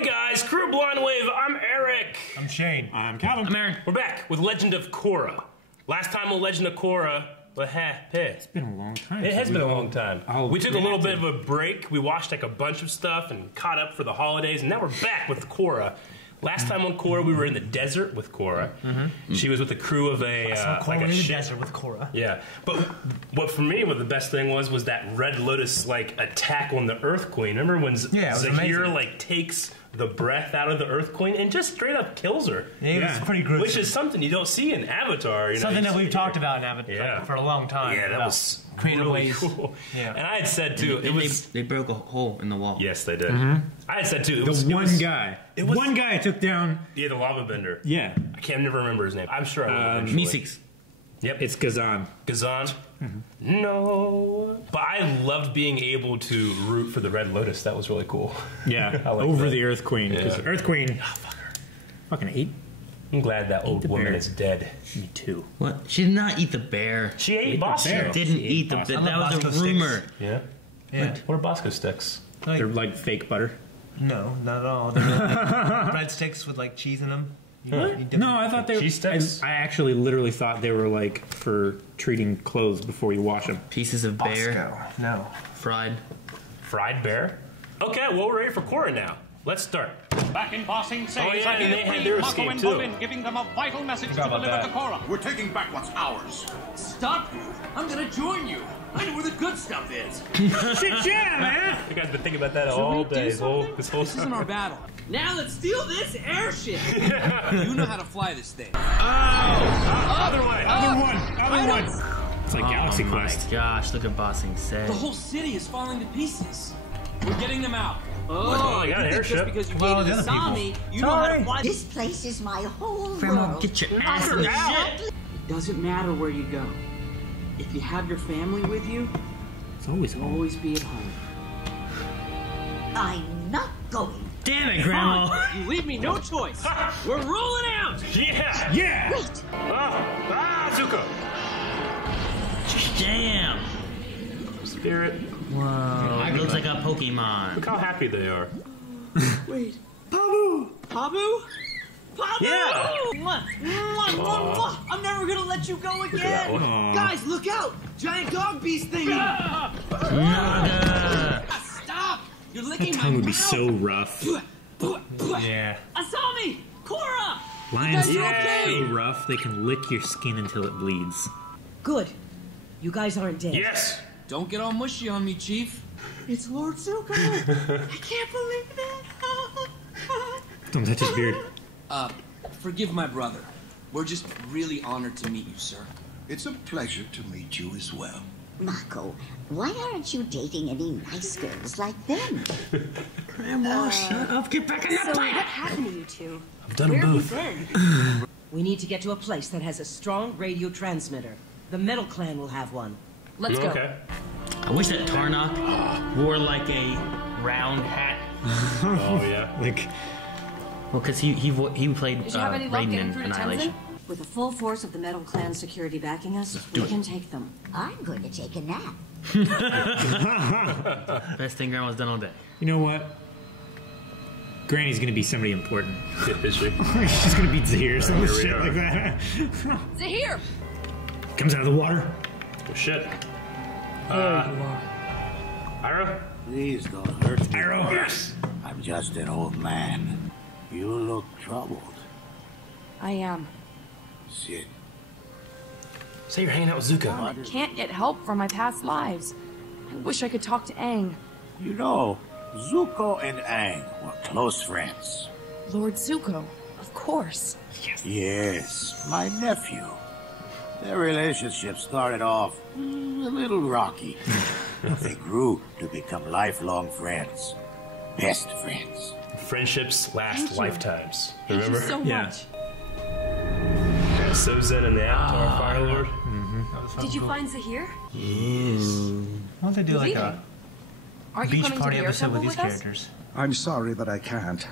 Hey guys, Crew Blonde Wave, I'm Eric. I'm Shane. I'm Calvin. I'm Aaron. We're back with Legend of Korra. Last time on Legend of Korra, it's been a long time. It has been a long time. We took a little bit of a break. We watched like a bunch of stuff and caught up for the holidays, and now we're back with Korra. Last time on Korra, we were in the desert with Korra. She was with a crew of a like a desert with Korra. Yeah, but what for me, what the best thing was that Red Lotus like attack on the Earth Queen. Remember when Zahir like takes the breath out of the Earth Queen and just straight up kills her? Yeah, it was pretty gruesome. Which is something you don't see in Avatar. Something that we've talked about in Avatar for a long time. Yeah, that was creative really ways. cool. Yeah. And I had said too, they broke a hole in the wall. Yes, they did. I had said too, one guy took down. Yeah, the lava bender. Yeah, I can't never remember his name. I'm sure I will. Meeseeks. Yep, it's Ghazan. Ghazan. No, but I loved being able to root for the Red Lotus. That was really cool. Yeah, over the Earth Queen. Because Earth Queen, fuck her. Fucking ate. I'm glad that old woman is dead. Me too. What? She did not eat the bear. She ate Bosco. She didn't eat the bear. That was a rumor. Yeah. What are Bosco sticks? They're like fake butter. No, not at all. They're like breadsticks with like cheese in them. No, I thought they were cheese sticks. I actually literally thought they were like for treating clothes before you wash them. Pieces of bear. Bosco. No. Fried bear? Okay, well, we're ready for Korra now. Let's start. Back in Bossing Say, and they had their escape too. giving them a vital message to deliver to Korra. We're taking back what's ours. Stop you! I'm gonna join you. I know where the good stuff is. Shit, yeah, man! You guys been thinking about that all day. This whole This isn't our battle. Now let's steal this airship. You know how to fly this thing. Other way. Other one. It's like Galaxy Quest. Oh my gosh, look at Bossing Say. The whole city is falling to pieces. We're getting them out. Oh, I got an airship. Just because you gave the Sami, you know how to fly. This place is my whole Grandma, world. get your ass in the shit. It doesn't matter where you go. If you have your family with you, It's always home. always be at home. I'm not going. Damn it, Grandma. Fine. You leave me no choice. We're rolling out. Yeah. Yeah! Wait. Zuko. Damn. Spirit. Whoa. It looks like a Pokemon. Look how happy they are. Wait. Pabu? Pabu? Pabu! Yeah. Mwah, mwah, mwah, mwah. I'm never gonna let you go again. Guys, look out! Giant dog beast thingy! Naga. Stop! You're licking That my tongue would be mouth. so rough. Yeah. Asami! Korra! Lions You are guys are so okay? rough they can lick your skin until it bleeds. Good. You guys aren't dead. Yes. Don't get all mushy on me, Chief. It's Lord Zuko. I can't believe that. Don't touch his beard. Forgive my brother. We're just really honored to meet you, sir. It's a pleasure to meet you as well. Mako, why aren't you dating any nice girls like them? Grandma, shut up. Get back in the So what plane. happened to you two? I've done Where both. have you been? We need to get to a place that has a strong radio transmitter. The Metal Clan will have one. Let's go. Okay. I wish that Tarnok wore like a round hat. Oh yeah. Like, Well, because he played Did you have any luck Raiden getting in through to Annihilation. Tenzin? With the full force of the Metal Clan security backing us, we can take them. I'm going to take a nap. Best thing Grandma's done all day. you know what? Granny's gonna be somebody important. Is she? She's gonna beat Zahir or some Here we shit are. like that. Zahir! Comes out of the water. Oh, shit. Ira? Please don't hurt me. Arrow. Yes. I'm just an old man. You look troubled. I am. Sit. Say you're hanging out with Zuko. I can't get help from my past lives. I wish I could talk to Aang. You know, Zuko and Aang were close friends. Lord Zuko, of course. Yes, my nephew. Their relationship started off a little rocky, but they grew to become lifelong friends. Best friends. Friendships last lifetimes. Thank Remember? you so Yeah. much. Sozin and the Avatar Fire Lord. Did you find Zahir? Why don't they do like a Aren't you beach coming to party the air episode with temple these with us? characters? I'm sorry, but I can't.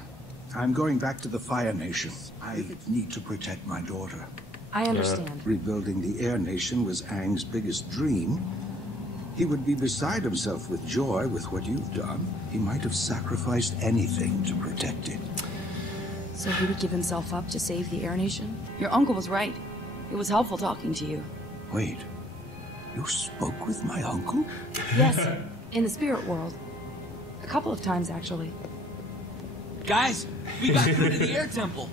I'm going back to the Fire Nation. I need to protect my daughter. I understand. Rebuilding the Air Nation was Aang's biggest dream. He would be beside himself with joy with what you've done. He might have sacrificed anything to protect it. So he would give himself up to save the Air Nation? Your uncle was right. It was helpful talking to you. Wait, you spoke with my uncle? Yes, in the spirit world. A couple of times, actually. Guys, we got through to the air temple.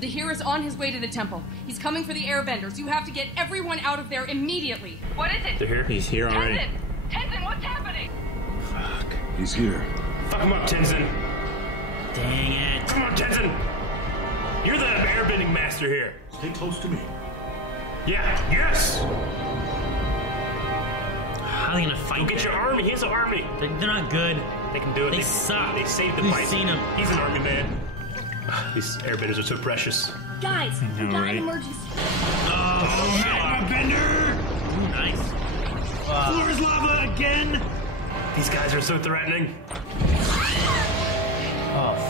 The hero's on his way to the temple. He's coming for the airbenders. You have to get everyone out of there immediately. What is it? They're here. He's here already. Tenzin, what's happening? Fuck. He's here. Fuck him up, Tenzin. Dang it. Come on, Tenzin. You're the airbending master here. Stay close to me. Yeah. Yes. How are they gonna fight? Go get your army. He has an army. They're not good. They can do it. They suck. They saved the We've bison. seen him. He's an army man. These airbenders are so precious. Guys, we got an emergency. Oh, Bender! Ooh, nice. Floor is lava again! These guys are so threatening.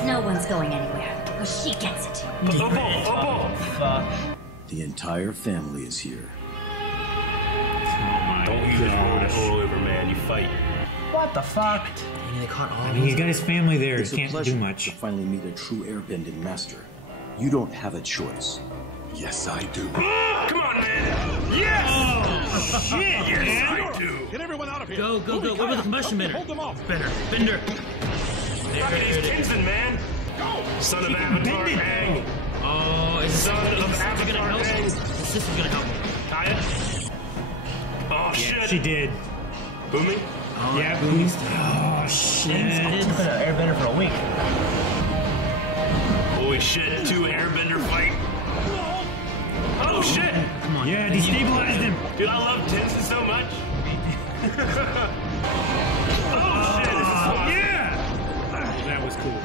No one's going anywhere. Well, she gets it. The entire family is here. Don't use this road to hold over, man. You fight. What the fuck? They caught all I mean, he's got his family there. It's He a can't pleasure do much. to finally meet a true airbending master. You don't have a choice. Yes, I do. Come on, man. Yes. Oh, shit, yes, man. I do. Get everyone out of here. Go, go, go. What about the combustion bender? Hold them off. Bender. There Fucking it he's is. Tenzin, man. Son of Avatar Aang. Oh, is Son of gonna Avatar help? Aang. His sister's gonna help. Kaya. Oh, shit. She did. Booming. Oh, Yeah, boom. Oh, shit. Been an airbender for a week. Holy shit. 2 airbender fight. Oh, shit. Come on. Yeah, destabilized him. Dude, I love Tenzin so much. Oh, shit. This is awesome. Yeah! That was cool.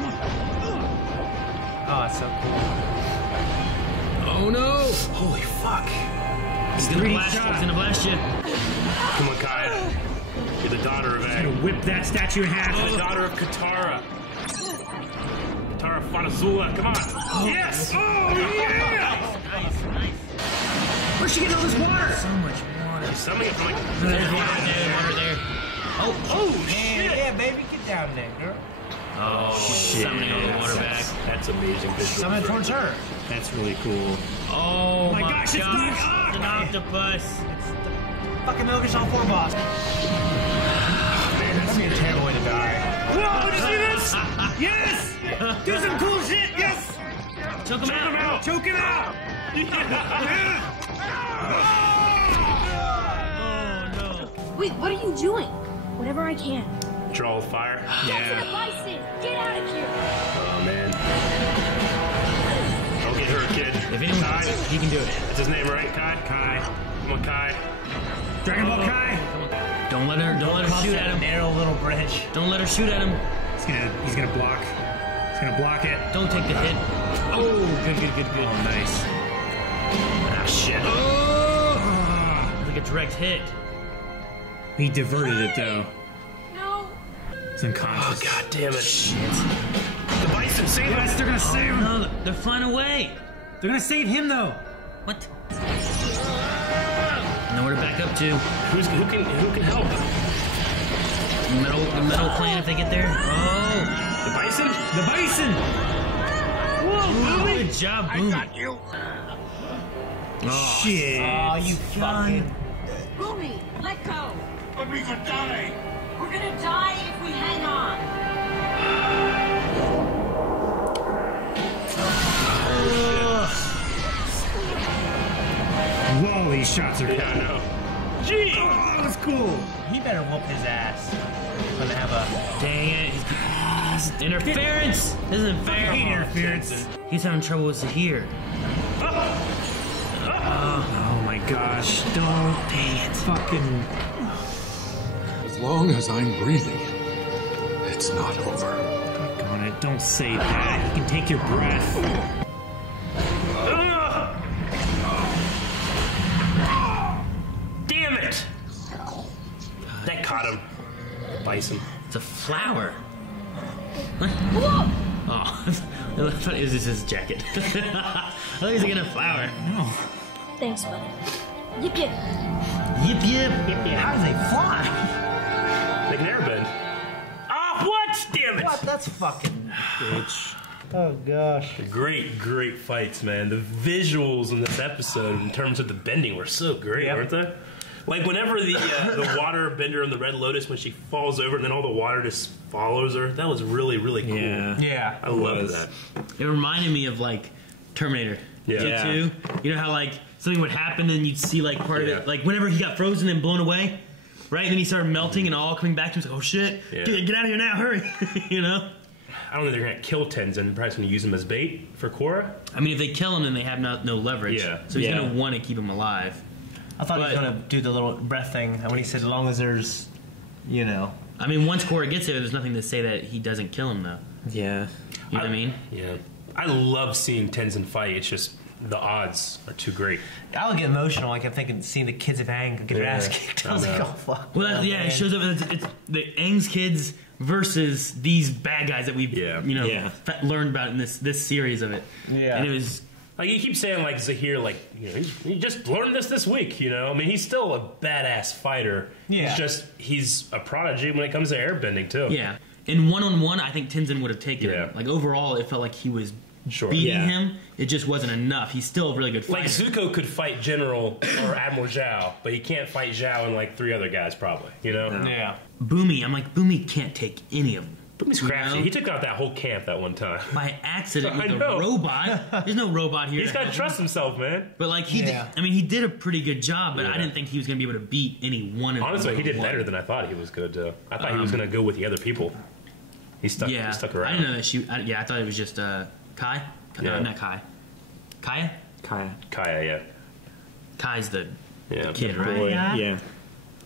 Oh, it's so cool. Oh, no. Holy fuck. He's gonna blast you. He's gonna blast you. Come on, Kaya. You're the daughter of Gonna Aang. whip that statue in half. You're the daughter of Katara. Katara Fanazula. Come on. Yes. Oh, yeah! Nice. Where's she getting all this water? So much water. She's summoning it from like... There's water there. Oh, shit. Yeah, baby, get down there, girl. Oh, shit. Summoning all the water back. That's amazing visual. Summon it towards her. That's really cool. Oh, my gosh, it's not It's an octopus. It's the fucking Metal Gear Solid 4 boss. Man, that'd be a terrible way to die. Whoa, did you see this? Yes! Do some cool shit, yes! Choke him out. Choke him out! Oh, no. Wait, what are you doing? Whatever I can. Draw with fire. Get to the bison! Get out of here! Oh, man. Don't get hurt, kid. If anyone Kai. he can do it. That's his name, right? Kai? Kai. Come on, Kai. Dragon Ball Kai! Don't let her shoot at him. Narrow little bridge. Don't let her shoot at him. He's gonna block. He's gonna block it. Don't take the hit. Oh, good. Oh, nice. Ah, shit. Oh! It's like a direct hit. He diverted it, though. No. It's unconscious. Oh, god damn it. Shit. The bison, save him. Yes, they're gonna save him. No, they're flying away. They're gonna save him, though. What? Nowhere to back up to. Who can help? The metal plane if they get there. Oh! The bison? The bison! Whoa, Boomy! Good job, Boomy. I got you. Oh, shit. Oh, you fucking... Boomy, let go. But we could die. We're gonna die if we hang on. Whoa, these shots are cool. Yeah, I know. Gee! Oh, that was cool. He better whoop his ass. He's gonna have a... dang it. Interference! This isn't fair. Interference. He's having trouble with Zahir. Oh my gosh. Don't. Dang it. Fucking. As long as I'm breathing, it's not over. Doggone it. Don't say that. You can take your breath. Damn it! That caught him. Bison. It's a flower. Oh, I thought it was just his jacket. I thought he was getting a flower. No. Thanks, buddy. Yip yip. Yip yip. How do they fly? They can airbend. Ah, what? Damn it! What? That's fucking... Bitch. Oh gosh. Great fights, man. The visuals in this episode, in terms of the bending, were so great, weren't they? Like whenever the water bender on the Red Lotus, when she falls over and then all the water just follows her, that was really cool. Yeah. I love that. It reminded me of like Terminator 2. You know how like something would happen and you'd see like part of it, like whenever he got frozen and blown away, right? And then he started melting and all coming back to him. Like, oh shit, get out of here now, hurry! You know. I don't think they're gonna kill Tenzin. They're probably gonna use him as bait for Korra. I mean, if they kill him, then they have no leverage. Yeah. So he's gonna want to keep him alive. I thought he was going to do the little breath thing when he said, as long as there's, you know. I mean, once Korra gets there, there's nothing to say that he doesn't kill him, though. Yeah. You know what I mean? Yeah. I love seeing Tenzin fight. It's just the odds are too great. I would get emotional. Like I'm thinking, seeing the kids of Aang get their ass kicked. I was like, oh fuck. Well, it shows up. It's the Aang's kids versus these bad guys that we've learned about in this series of it. Yeah. And it was. Like you keep saying, like Zahir, like he just learned this week. You know, I mean, he's still a badass fighter. Yeah, he's a prodigy when it comes to airbending too. Yeah, in 1-on-1, I think Tenzin would have taken him. Like overall, it felt like he was beating him. It just wasn't enough. He's still a really good fighter. Like Zuko could fight General or Admiral Zhao, but he can't fight Zhao and like 3 other guys probably. You know? Yeah. Boomy, I'm like Boomy can't take any of them. Boomy's crafty. He took out that whole camp that one time. By accident with a robot. There's no robot here. He's got to trust himself, man. But like he did a pretty good job, but I didn't think he was going to be able to beat any one of them. Honestly, he did better than I thought he was good to. I thought he was going to go with the other people. He stuck around. I didn't know that she... I thought it was just Kai. No, not Kai. Kaya? Kaya, yeah. Kai's the kid, right? Yeah.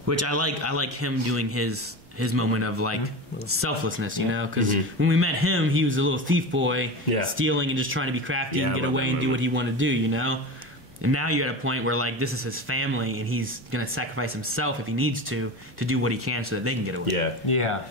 Which I like him doing his moment of like selflessness, you know, because when we met him, he was a little thief boy, stealing and just trying to be crafty and get away and do what he wanted to do, you know. And now you're at a point where like this is his family, and he's gonna sacrifice himself if he needs to do what he can so that they can get away. Yeah.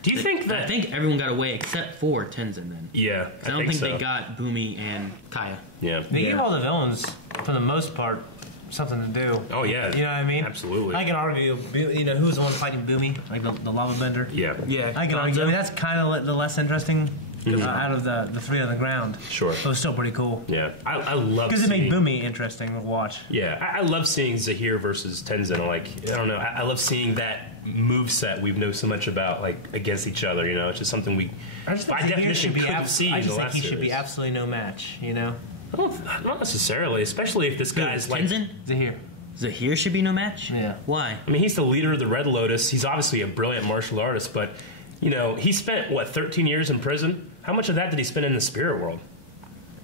Do you think that? I think everyone got away except for Tenzin then. Yeah, I don't think they got Boomy and Kaya. Yeah, they gave all the villains for the most part something to do. Oh yeah, you know what I mean? Absolutely. I can argue, you know, who's the one fighting Boomy, like the lava bender. Yeah. I can argue. I mean, that's kind of the less interesting out of the 3 on the ground. Sure. But it was still pretty cool. Yeah, I love because it made Boomy interesting to watch. Yeah, I love seeing Zahir versus Tenzin. Like I don't know, I love seeing that move set we've known so much about, like against each other. You know, it's just something we by definition couldn't see. I just think he should be absolutely no match. You know. Not necessarily, especially if this guy's like Tenzin. Zahir should be no match? Yeah. Why? I mean, he's the leader of the Red Lotus. He's obviously a brilliant martial artist, but, you know, he spent, 13 years in prison? How much of that did he spend in the spirit world?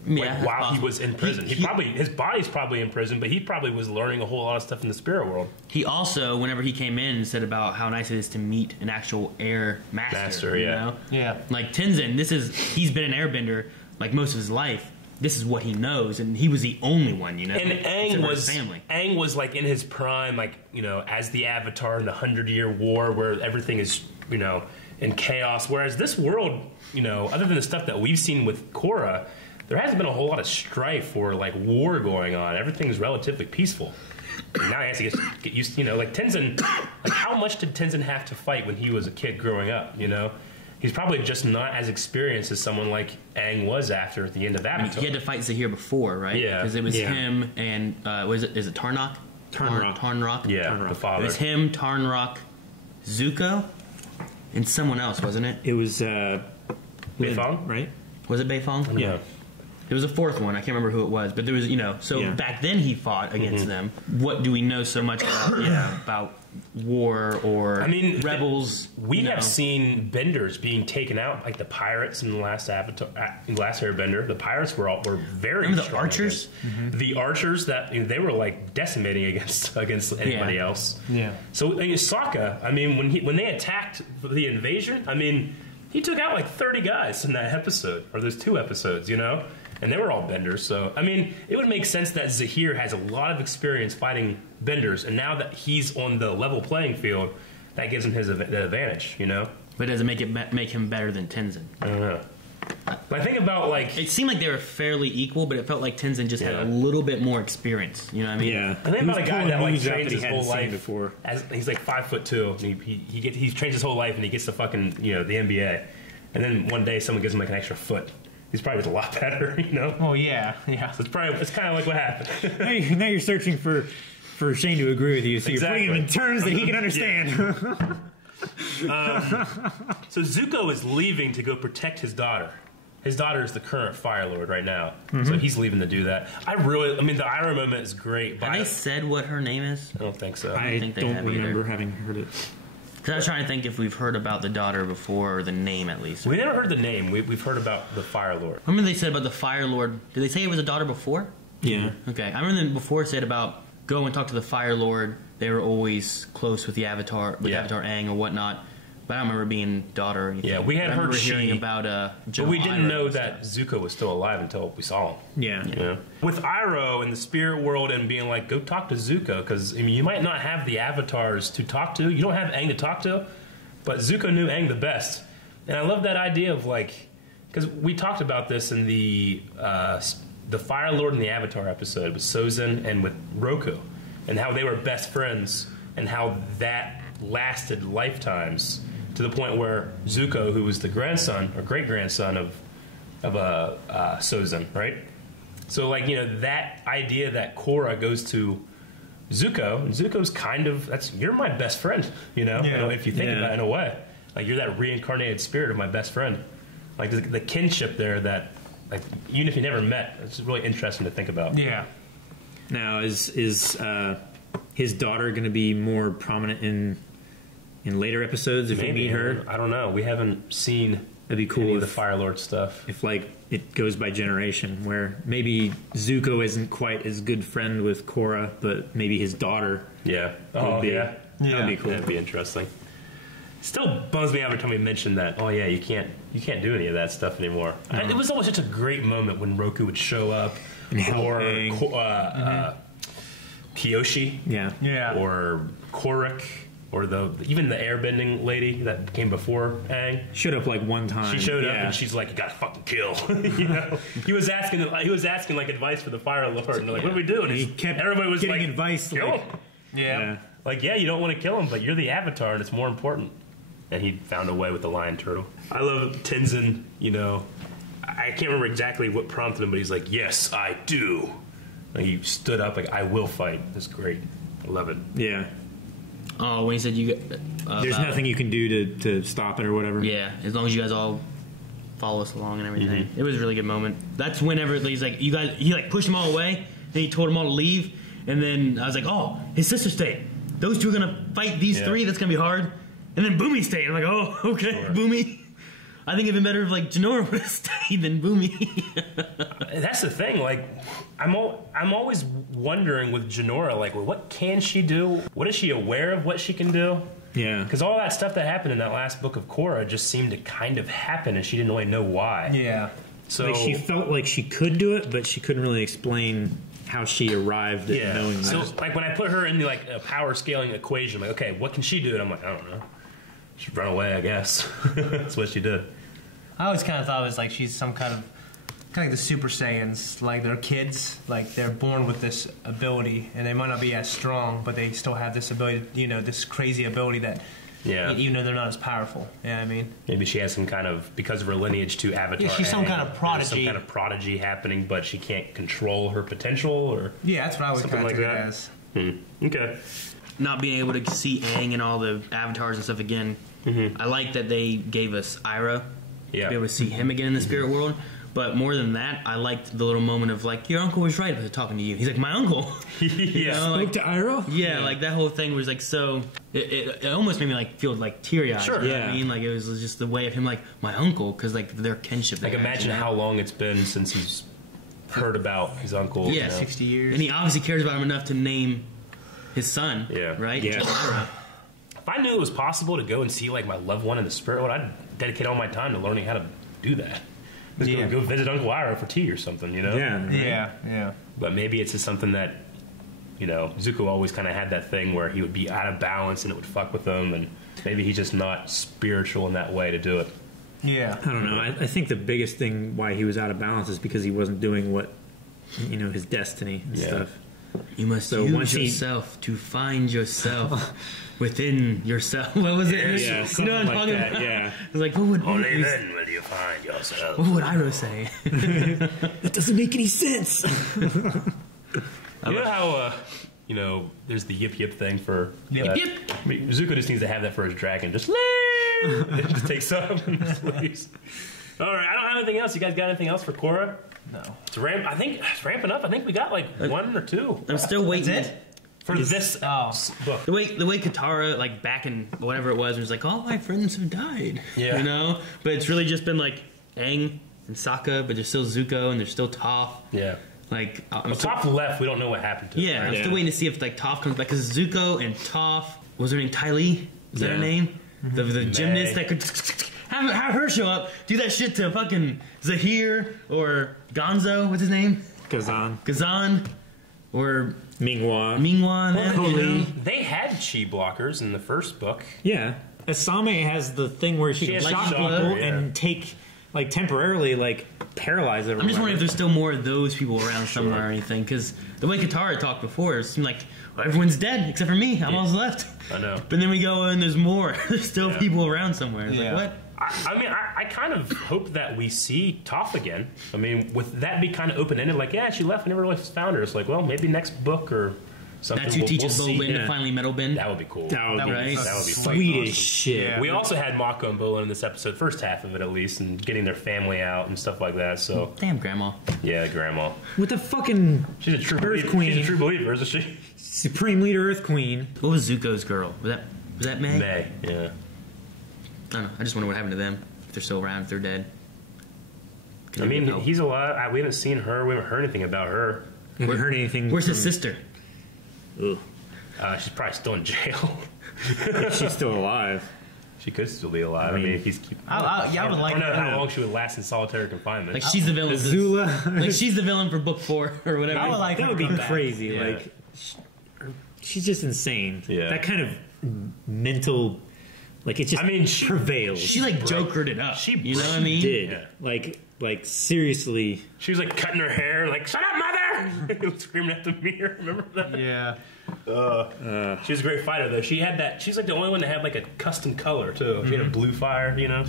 While he was in prison. His body's probably in prison, but he probably was learning a whole lot of stuff in the spirit world. He also, whenever he came in, said about how nice it is to meet an actual air master. You know? Yeah. Like Tenzin, he's been an airbender like most of his life. This is what he knows, and he was the only one, you know. And Aang was like in his prime, like, you know, as the Avatar in the 100-Year War, where everything is, you know, in chaos. Whereas this world, you know, other than the stuff that we've seen with Korra, there hasn't been a whole lot of strife or like war going on. Everything is relatively peaceful. And now he has to get used to, you know, like Tenzin. Like, how much did Tenzin have to fight when he was a kid growing up? You know. He's probably just not as experienced as someone like Aang was after at the end of Avatar. I mean, he had to fight Zahir before, right? Yeah. Because it was him and, is it Tarnok? Tarnok. Yeah, Tarnok. the father. It was him, Tarnok, Zuko, and someone else, wasn't it? It was, Beifong? Right? Was it Beifong? Yeah. There was a 4th one. I can't remember who it was, but there was, you know. So back then he fought against them. What do we know so much about war or rebels? We have seen benders being taken out, like the pirates in the last Airbender. The pirates were very remember strong. The archers? The archers that they were like decimating against anybody else. Yeah. So Sokka, I mean, when they attacked the invasion, I mean, he took out like 30 guys in that episode, or there's 2 episodes, you know. And they were all benders, so I mean, it would make sense that Zahir has a lot of experience fighting benders, and now that he's on the level playing field, that gives him that advantage, you know. But does it make him better than Tenzin? I don't know. But I think about like it seemed like they were fairly equal, but it felt like Tenzin just had a little bit more experience. You know what I mean? Yeah. I think about a guy that like trains his whole life. Before. He's like 5'2", and he trains his whole life, and he gets to fucking the NBA, and then one day someone gives him like an extra foot. He's probably just a lot better, you know? Oh, yeah. So it's kind of like what happened. now you're searching for Shane to agree with you, so you're putting him in terms that he can understand. So Zuko is leaving to go protect his daughter. His daughter is the current Fire Lord right now, so he's leaving to do that. I mean, the Iroh moment is great. Have they said what her name is? I don't think so. I don't remember having heard it. Because I was trying to think if we've heard about the daughter before, or the name at least. We never heard the name. We've heard about the Fire Lord. I remember they said about the Fire Lord. Did they say it was a daughter before? Yeah. Okay. I remember them before said about go and talk to the Fire Lord. They were always close with the Avatar, Avatar Aang or whatnot. But I don't remember being daughter or anything. Yeah, we had heard hearing about but we didn't know that Zuko was still alive until we saw him. Yeah. You know? With Iroh in the spirit world and being like, go talk to Zuko, because I mean, you might not have the avatars to talk to. You don't have Aang to talk to, but Zuko knew Aang the best. And I love that idea of like, because we talked about this in the Fire Lord and the Avatar episode with Sozin and with Roku, and how they were best friends, and how that lasted lifetimes. To the point where Zuko, who was the grandson or great grandson of Sozin, right? So, like, you know, that idea that Korra goes to Zuko, and Zuko's kind of you're my best friend, you know? Yeah. If you think about it in a way, like you're that reincarnated spirit of my best friend. Like the kinship there that, like, even if you never met, it's really interesting to think about. Yeah. Now, is his daughter going to be more prominent in later episodes if we meet her? I don't know. We haven't seen That'd be cool any if of the Fire Lord stuff. If like it goes by generation, where maybe Zuko isn't quite as good friend with Korra, but maybe his daughter. Yeah. Would be, yeah. That'd be cool. That'd be interesting. Still bums me out every time we mention that. Oh yeah, you can't do any of that stuff anymore. It was always such a great moment when Roku would show up, or Kyoshi, or Korok. Or even the airbending lady that came before Aang showed up like one time. She showed up and she's like, "You gotta fucking kill." You know, he was asking like advice for the Fire Lord, and they're like, "What do we do?" And he kept everybody was getting like, advice. Kill like, him. Yeah, like you don't want to kill him, but you're the Avatar, and it's more important. And he found a way with the lion turtle. I love Tenzin. You know, I can't remember exactly what prompted him, but he's like, "Yes, I do." Like he stood up, like, "I will fight." It's great. I love it. Yeah. Oh, when he said you get... there's nothing you can do to stop it or whatever. Yeah, as long as you guys all follow us along and everything. It was a really good moment. That's whenever he's like, you guys... He like pushed them all away, and he told them all to leave, and then I was like, oh, his sister stayed. Those two are going to fight these three. That's going to be hard. And then Boomy stayed. I'm like, oh, okay, Boomy. I think it'd been better if like Jinora would have stayed than Boomy. That's the thing. Like, I'm always wondering with Jinora, like, well, what can she do? What is she aware of? What she can do? Yeah. Because all that stuff that happened in that last book of Korra just seemed to kind of happen, and she didn't really know why. Yeah. So like she felt like she could do it, but she couldn't really explain how she arrived at knowing that. So, like, when I put her in the like a power scaling equation, I'm like, okay, what can she do? And I'm like, I don't know. She'd run away, I guess. That's what she did. I always kind of thought it was like she's some kind of like the Super Saiyans. Like they're kids, like they're born with this ability, and they might not be as strong, but they still have this ability, you know, this crazy ability that, even though they're not as powerful. You know what I mean? Maybe she has some kind of, because of her lineage to Avatar. Yeah, she's some kind of prodigy. Some kind of prodigy happening, but she can't control her potential, or that's what I would kind of like that as. Okay. Not being able to see Aang and all the avatars and stuff again. I like that they gave us Iroh. Yeah. To be able to see him again in the spirit world. But more than that, I liked the little moment of like, your uncle was right about talking to you. He's like, my uncle. You know, spoke like, to Iroh? Yeah, like that whole thing was like so. It almost made me like feel like teary eyed. Sure. You know what I mean? Like it was just the way of him, like my uncle, because like their kinship. Like imagine how long it's been since he's heard about his uncle. Yeah, 60 years. And he obviously cares about him enough to name his son. Yeah. Right. Yeah. If I knew it was possible to go and see like my loved one in the spirit world, I'd dedicate all my time to learning how to do that. Just go visit Uncle Iroh for tea or something, you know? Yeah. Right? Yeah. But maybe it's just something that, you know, Zuko always kind of had that thing where he would be out of balance and it would fuck with him, and maybe he's just not spiritual in that way to do it. Yeah. I don't know. I think the biggest thing why he was out of balance is because he wasn't doing what, you know, his destiny and stuff. You must use yourself to find yourself within yourself. What was it? Yeah, you know what I'm talking about? Yeah. It's like, what would only then will you find yourself. What would Iroh say? That doesn't make any sense. You know how there's the yip yip thing for yip yip. I mean, Zuko just needs to have that for his dragon. Just leave. It just takes off and just leaves. All right, I don't have anything else. You guys got anything else for Korra? No. I think it's ramping up. I think we got like 1 or 2. I'm still waiting. That's it? For this book. The way Katara, like back in whatever it was like, all my friends have died. Yeah. You know? But it's really just been like Aang and Sokka, but there's still Zuko and there's still Toph. Yeah. Like, Toph left. We don't know what happened to her. Right? I'm still waiting to see if like Toph comes back, because Zuko and Toph, was her name Ty Lee? Is that her name? The gymnast that could have her show up, do that shit to fucking Zahir or Gonzo. What's his name? Gazan. Or Minghua. They had chi blockers in the first book. Yeah. Asame has the thing where she can shock people and take, like, temporarily, like, paralyze everyone. I'm just wondering if there's still more of those people around somewhere or anything, because the way Katara talked before, it seemed like, well, everyone's dead except for me. I'm all left. I know. But then we go and there's more. There's still people around somewhere. It's like, what? I mean, I kind of hope that we see Toph again. I mean, with that be kind of open-ended, like, yeah, she left, we never really found her. It's like, well, maybe next book or something. That's who teaches Bolin to finally metal bend. That would be cool. That would be sweet as shit. Yeah. We also had Mako and Bolin in this episode, first half of it at least, and getting their family out and stuff like that. So damn, Grandma. Yeah, Grandma. With the fucking she's a true Earth Queen. She's a true believer, isn't she? Supreme Leader Earth Queen. What was Zuko's girl? Was that May? May, yeah. I don't know. I just wonder what happened to them. If they're still around, if they're dead. I mean, he's alive. We haven't seen her. We haven't heard anything about her. We haven't heard anything. Where's his sister? Ugh. She's probably still in jail. She's still alive. She could still be alive. I mean he's I would like. I don't know how long she would last in solitary confinement. Like she's the villain. Azula. Like she's the villain for book 4 or whatever. I would like. That would be crazy. Yeah. Like she's just insane. Yeah. That kind of mental. Like it just she prevails. She like jokered it up. You know what I mean? Did like seriously. She was like cutting her hair, like "Shut up, mother!" Screaming at the mirror. Remember that? Yeah. She was a great fighter though. She had that. She's like the only one to have like a custom color too. She had a blue fire, you know.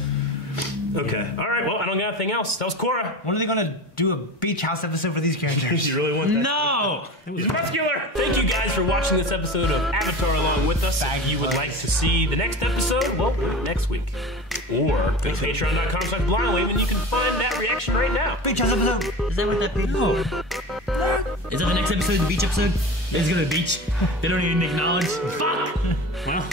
Okay. All right. Well, I don't got anything else. That was Korra. When are they gonna do a beach house episode for these characters? You really want that? No. He's muscular. Thank you guys for watching this episode of Avatar along with us. If you would like to see the next episode, well, next week. Or go to patreon.com/blindwave and you can find that reaction right now. Beach house episode. Is that what that page is? Is that the next episode, the beach episode? They just go to the beach. They don't even acknowledge. Fuck! Well.